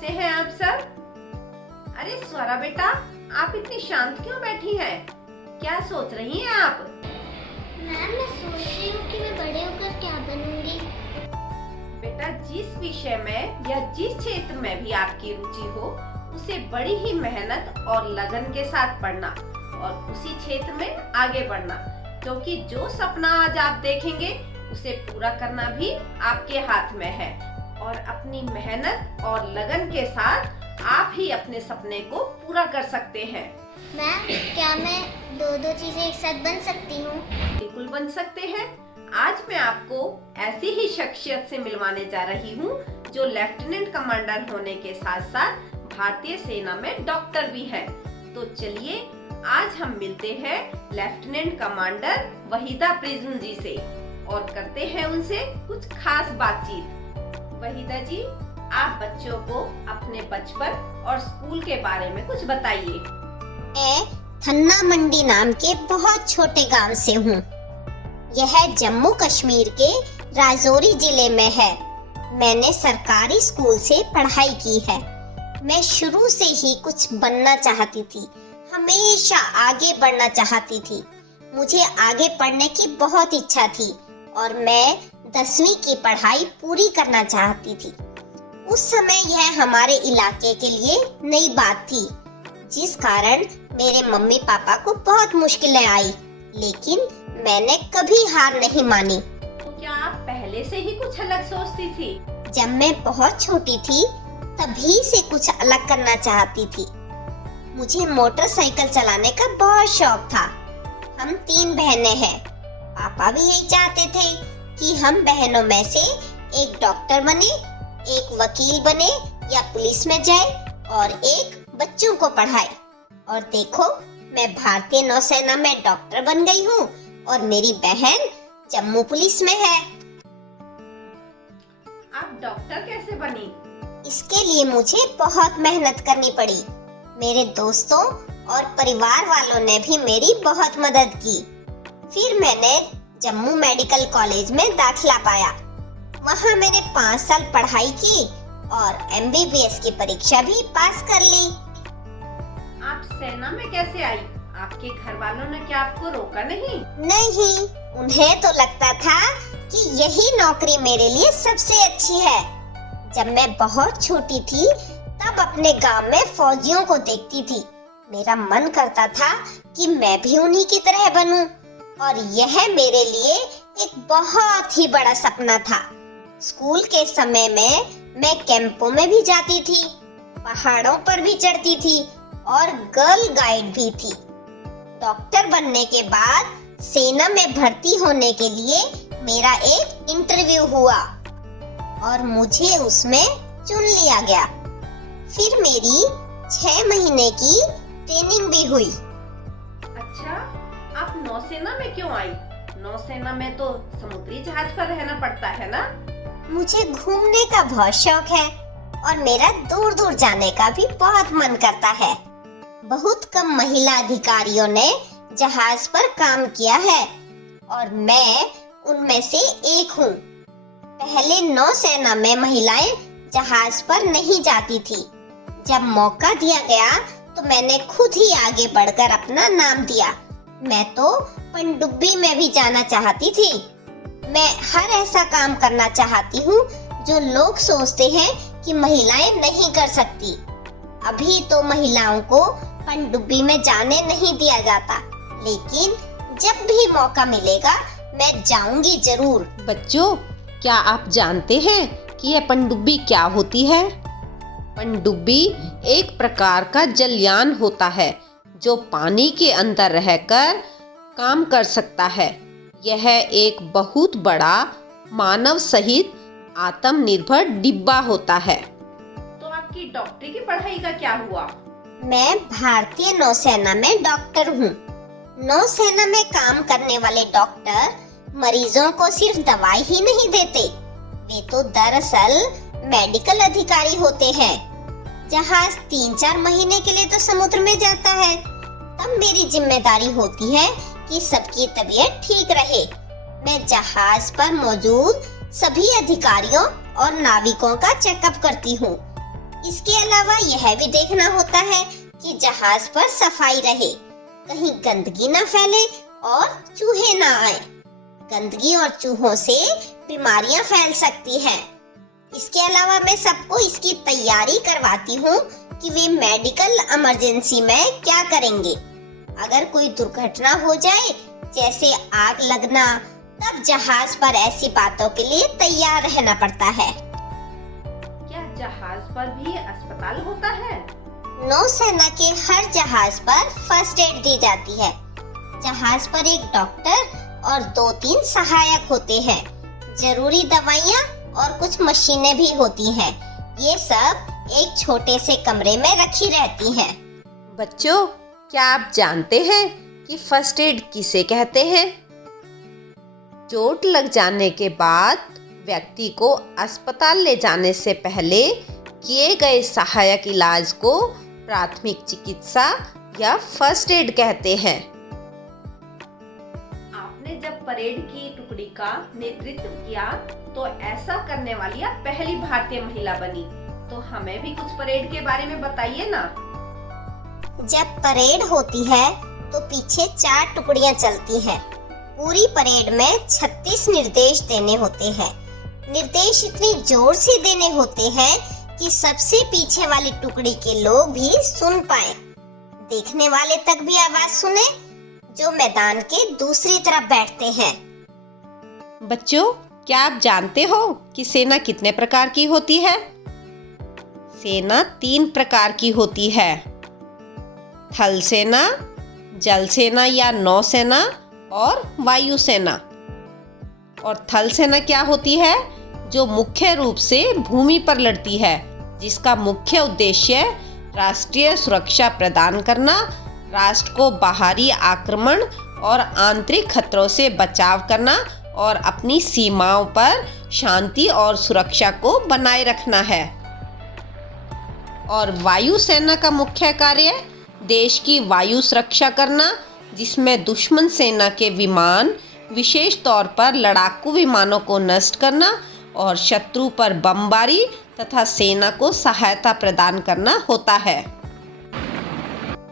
कैसे हैं आप सब? अरे स्वरा बेटा, आप इतनी शांत क्यों बैठी हैं? क्या सोच रही हैं आप? मैम, मैं सोच रही हूँ कि मैं बड़े होकर क्या बनूंगी। बेटा, जिस विषय में या जिस क्षेत्र में भी आपकी रुचि हो, उसे बड़ी ही मेहनत और लगन के साथ पढ़ना और उसी क्षेत्र में आगे बढ़ना, क्योंकि जो सपना आज आप देखेंगे उसे पूरा करना भी आपके हाथ में है। और अपनी मेहनत और लगन के साथ आप ही अपने सपने को पूरा कर सकते हैं। मैम, क्या मैं दो चीजें एक साथ बन सकती हूँ? बिल्कुल बन सकते हैं। आज मैं आपको ऐसी ही शख्सियत से मिलवाने जा रही हूँ जो लेफ्टिनेंट कमांडर होने के साथ साथ भारतीय सेना में डॉक्टर भी है। तो चलिए आज हम मिलते हैं लेफ्टिनेंट कमांडर वहीदा प्रिज्म जी से और करते हैं उनसे कुछ खास बातचीत। वहीदा जी, आप बच्चों को अपने बचपन और स्कूल के बारे में कुछ बताइए। मैं थन्ना मंडी नाम के बहुत छोटे गांव से हूँ। यह जम्मू कश्मीर के राजौरी जिले में है। मैंने सरकारी स्कूल से पढ़ाई की है। मैं शुरू से ही कुछ बनना चाहती थी, हमेशा आगे बढ़ना चाहती थी। मुझे आगे पढ़ने की बहुत इच्छा थी और मैं 10वीं की पढ़ाई पूरी करना चाहती थी। उस समय यह हमारे इलाके के लिए नई बात थी, जिस कारण मेरे मम्मी पापा को बहुत मुश्किलें आई, लेकिन मैंने कभी हार नहीं मानी। तो क्या आप पहले से ही कुछ अलग सोचती थी? जब मैं बहुत छोटी थी तभी से कुछ अलग करना चाहती थी। मुझे मोटरसाइकिल चलाने का बहुत शौक था। हम 3 बहनें हैं। पापा भी यही चाहते थे कि हम बहनों में से एक डॉक्टर बने, एक वकील बने या पुलिस में जाए और एक बच्चों को पढ़ाए। और देखो, मैं भारतीय नौसेना में डॉक्टर बन गई हूँ और मेरी बहन जम्मू पुलिस में है। आप डॉक्टर कैसे बनी? इसके लिए मुझे बहुत मेहनत करनी पड़ी। मेरे दोस्तों और परिवार वालों ने भी मेरी बहुत मदद की। फिर मैंने जम्मू मेडिकल कॉलेज में दाखिला पाया। वहाँ मैंने 5 साल पढ़ाई की और MBBS की परीक्षा भी पास कर ली। आप सेना में कैसे आई? आपके घर वालों ने क्या आपको रोका नहीं? नहीं, उन्हें तो लगता था कि यही नौकरी मेरे लिए सबसे अच्छी है। जब मैं बहुत छोटी थी तब अपने गांव में फौजियों को देखती थी। मेरा मन करता था कि मैं भी उन्हीं की तरह बनूं, और यह मेरे लिए एक बहुत ही बड़ा सपना था। स्कूल के समय में मैं कैंपों में भी जाती थी, पहाड़ों पर भी चढ़ती थी और गर्ल गाइड भी थी। डॉक्टर बनने के बाद सेना में भर्ती होने के लिए मेरा एक इंटरव्यू हुआ और मुझे उसमें चुन लिया गया। फिर मेरी 6 महीने की ट्रेनिंग भी हुई। अच्छा, आप नौसेना में क्यों आई? नौसेना में तो समुद्री जहाज पर रहना पड़ता है ना? मुझे घूमने का बहुत शौक है और मेरा दूर दूर जाने का भी बहुत मन करता है। बहुत कम महिला अधिकारियों ने जहाज पर काम किया है और मैं उनमें से एक हूँ। पहले नौसेना में महिलाएं जहाज पर नहीं जाती थी। जब मौका दिया गया तो मैंने खुद ही आगे बढ़कर अपना नाम दिया। मैं तो पनडुब्बी में भी जाना चाहती थी। मैं हर ऐसा काम करना चाहती हूँ जो लोग सोचते हैं कि महिलाएं नहीं कर सकती। अभी तो महिलाओं को पनडुब्बी में जाने नहीं दिया जाता, लेकिन जब भी मौका मिलेगा मैं जाऊंगी जरूर। बच्चों, क्या आप जानते हैं कि यह पनडुब्बी क्या होती है? पनडुब्बी एक प्रकार का जलयान होता है जो पानी के अंदर रहकर काम कर सकता है। यह एक बहुत बड़ा मानव सहित आत्मनिर्भर डिब्बा होता है। तो आपकी डॉक्टरी की पढ़ाई का क्या हुआ? मैं भारतीय नौसेना में डॉक्टर हूँ। नौसेना में काम करने वाले डॉक्टर मरीजों को सिर्फ दवाई ही नहीं देते, वे तो दरअसल मेडिकल अधिकारी होते हैं। जहाज 3-4 महीने के लिए तो समुद्र में जाता है, तब मेरी जिम्मेदारी होती है कि सबकी तबीयत ठीक रहे। मैं जहाज पर मौजूद सभी अधिकारियों और नाविकों का चेकअप करती हूँ। इसके अलावा यह भी देखना होता है कि जहाज पर सफाई रहे, कहीं गंदगी न फैले और चूहे न आए। गंदगी और चूहों से बीमारियां फैल सकती हैं। इसके अलावा मैं सबको इसकी तैयारी करवाती हूँ कि वे मेडिकल इमरजेंसी में क्या करेंगे। अगर कोई दुर्घटना हो जाए, जैसे आग लगना, तब जहाज पर ऐसी बातों के लिए तैयार रहना पड़ता है। क्या जहाज पर भी अस्पताल होता है? नौसेना के हर जहाज पर फर्स्ट एड दी जाती है। जहाज पर एक डॉक्टर और 2-3 सहायक होते हैं। जरूरी दवाइयाँ और कुछ मशीनें भी होती हैं। ये सब एक छोटे से कमरे में रखी रहती हैं। बच्चों, क्या आप जानते हैं कि फर्स्ट एड किसे कहते हैं? चोट लग जाने के बाद व्यक्ति को अस्पताल ले जाने से पहले किए गए सहायक इलाज को प्राथमिक चिकित्सा या फर्स्ट एड कहते हैं। आपने जब परेड की टुकड़ी का नेतृत्व किया तो ऐसा करने वाली आप पहली भारतीय महिला बनी। तो हमें भी कुछ परेड के बारे में बताइए ना। जब परेड होती है तो पीछे 4 टुकड़ियां चलती हैं। पूरी परेड में 36 निर्देश देने होते हैं। निर्देश इतनी जोर से देने होते हैं कि सबसे पीछे वाली टुकड़ी के लोग भी सुन पाए। देखने वाले तक भी आवाज सुने जो मैदान के दूसरी तरफ बैठते हैं। बच्चों, क्या आप जानते हो कि सेना कितने प्रकार की होती है? सेना 3 प्रकार की होती है। थल सेना, जल सेना या नौसेना और वायुसेना। और थल सेना क्या होती है? जो मुख्य रूप से भूमि पर लड़ती है, जिसका मुख्य उद्देश्य राष्ट्रीय सुरक्षा प्रदान करना, राष्ट्र को बाहरी आक्रमण और आंतरिक खतरों से बचाव करना और अपनी सीमाओं पर शांति और सुरक्षा को बनाए रखना है। और वायुसेना का मुख्य कार्य देश की वायु सुरक्षा करना, जिसमें दुश्मन सेना के विमान, विशेष तौर पर लड़ाकू विमानों को नष्ट करना और शत्रु पर बमबारी तथा सेना को सहायता प्रदान करना होता है।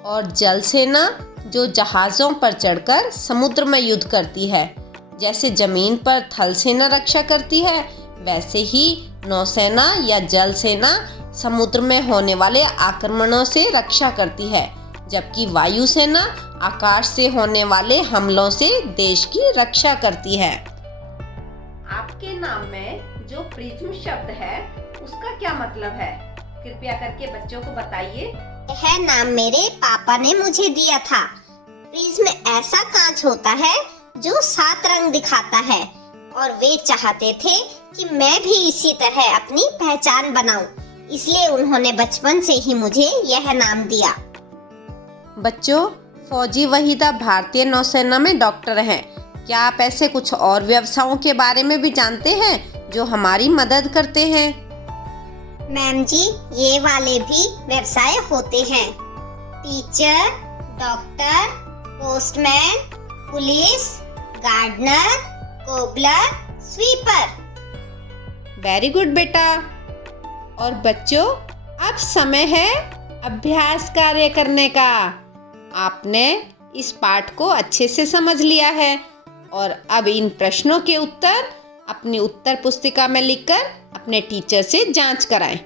और जल सेना जो जहाज़ों पर चढ़कर समुद्र में युद्ध करती है। जैसे जमीन पर थल सेना रक्षा करती है, वैसे ही नौसेना या जल सेना समुद्र में होने वाले आक्रमणों से रक्षा करती है, जबकि वायुसेना आकाश से होने वाले हमलों से देश की रक्षा करती है। आपके नाम में जो प्रिज्म शब्द है, उसका क्या मतलब है? कृपया करके बच्चों को बताइए। यह नाम मेरे पापा ने मुझे दिया था। प्रिज्म ऐसा कांच होता है जो 7 रंग दिखाता है और वे चाहते थे कि मैं भी इसी तरह अपनी पहचान बनाऊं, इसलिए उन्होंने बचपन से ही मुझे यह नाम दिया। बच्चों, फौजी वहीदा भारतीय नौसेना में डॉक्टर हैं। क्या आप ऐसे कुछ और व्यवसायों के बारे में भी जानते हैं जो हमारी मदद करते हैं? मैम जी, ये वाले भी व्यवसाय होते हैं। Teacher, doctor, postman, police, gardener, cobbler, sweeper. Very good बेटा। और बच्चों, अब समय है अभ्यास कार्य करने का। आपने इस पाठ को अच्छे से समझ लिया है और अब इन प्रश्नों के उत्तर अपनी उत्तर पुस्तिका में लिखकर अपने टीचर से जांच कराएं।